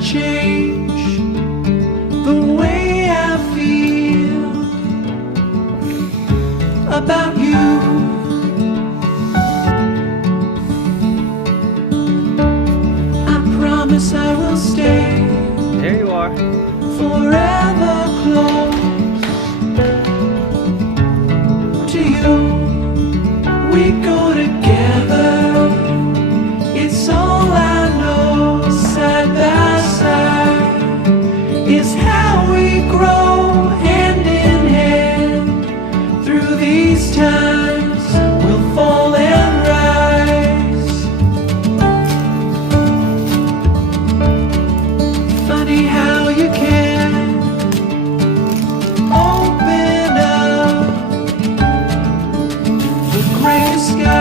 change the way I feel about you. I promise I will stay. There you are. Forever close to you. We go together. It's all I know. Side by side is how we grow, hand in hand. Through these times we'll fall and rise. Funny how you can open up the gray sky.